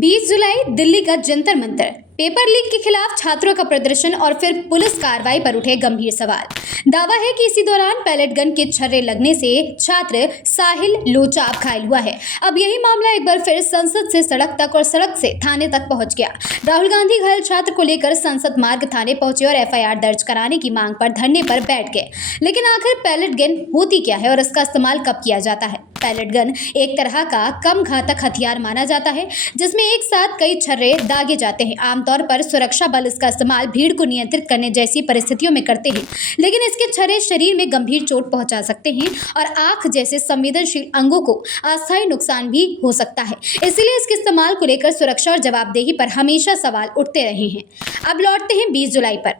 20 जुलाई दिल्ली का Jantar Mantar, paper leak के खिलाफ छात्रों का प्रदर्शन और फिर पुलिस कार्रवाई पर उठे गंभीर सवाल। दावा है कि इसी दौरान पैलेट गन के छर्रे लगने से छात्र साहिल लोचाप घायल हुआ है। अब यही मामला एक बार फिर संसद से सड़क तक और सड़क से थाने तक पहुंच गया। राहुल गांधी घायल छात्र को लेकर संसद मार्ग थाने पहुंचे और एफआईआर दर्ज कराने की मांग पर धरने पर बैठ गए। लेकिन आखिर पैलेट गन होती क्या है और इसका इस्तेमाल कब किया जाता है? पैलेट गन एक तरह का कम घातक हथियार माना जाता है जिसमें एक साथ कई छर्रे दागे जाते हैं। आमतौर पर सुरक्षा बल इसका इस्तेमाल भीड़ को नियंत्रित करने जैसी परिस्थितियों में करते हैं, लेकिन इसके छर्रे शरीर में गंभीर चोट पहुंचा सकते हैं और आंख जैसे संवेदनशील अंगों को अस्थायी नुकसान भी हो सकता है। इसलिए इसके इस्तेमाल को लेकर सुरक्षा और जवाबदेही पर हमेशा सवाल उठते रहे हैं। अब लौटते हैं 20 जुलाई पर।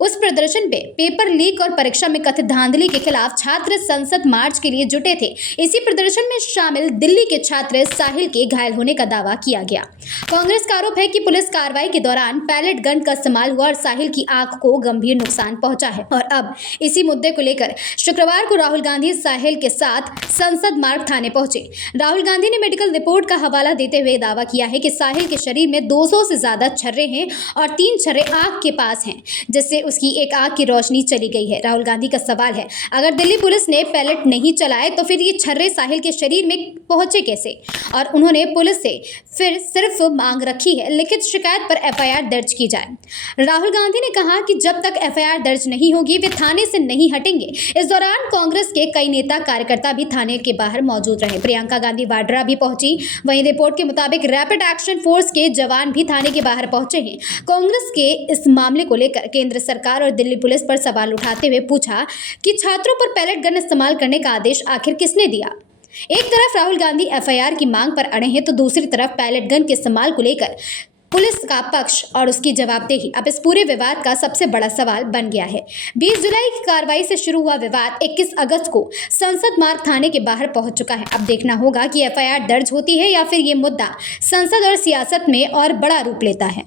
उस प्रदर्शन पे पेपर लीक और परीक्षा में कथित धांधली के खिलाफ छात्र संसद मार्च के लिए जुटे थे। इसी प्रदर्शन में शामिल दिल्ली के छात्र साहिल के घायल होने का दावा किया गया। कांग्रेस का आरोप है कि पुलिस कार्रवाई के दौरान पैलेट गन का इस्तेमाल हुआ और साहिल की आंख को गंभीर नुकसान पहुंचा है। और अब इसी मुद्दे को लेकर शुक्रवार को राहुल गांधी साहिल के साथ संसद मार्ग थाने पहुंचे। राहुल गांधी ने मेडिकल रिपोर्ट का हवाला देते हुए दावा किया है कि साहिल के शरीर में 200 से ज्यादा छर्रे हैं और 3 छर्रे आंख के पास हैं, जिससे उसकी एक आंख की रोशनी चली गई है। राहुल गांधी का सवाल है, अगर दिल्ली पुलिस ने पैलेट नहीं चलाए तो फिर ये छर्रे साहिल के शरीर में पहुंचे कैसे? और उन्होंने पुलिस से फिर सिर्फ मांग रखी है लिखित शिकायत पर एफआईआर दर्ज की जाए। राहुल गांधी ने कहा कि जब तक एफआईआर दर्ज नहीं होगी वे थाने से नहीं हटेंगे। इस दौरान कांग्रेस के कई नेता कार्यकर्ता भी थाने के बाहर मौजूद रहे। प्रियंका गांधी वाड्रा भी पहुंची। वहीं रिपोर्ट के मुताबिक रैपिड एक्शन फोर्स के जवान भी थाने के बाहर पहुंचे हैं। कांग्रेस के इस मामले को लेकर केंद्र सरकार और दिल्ली पुलिस पर सवाल उठाते हुए पूछा कि छात्रों पर पैलेट गन इस्तेमाल करने का आदेश आखिर किसने दिया? एक तरफ राहुल गांधी एफआईआर की मांग पर अड़े हैं तो दूसरी तरफ पैलेट गन के इस्तेमाल को लेकर पुलिस का पक्ष और उसकी जवाबदेही अब इस पूरे विवाद का सबसे बड़ा सवाल बन गया है। 20 जुलाई की कार्रवाई से शुरू हुआ विवाद 21 अगस्त को संसद मार्ग थाने के बाहर पहुंच चुका है। अब देखना होगा कि एफआईआर दर्ज होती है या फिर ये मुद्दा संसद और सियासत में और बड़ा रूप लेता है।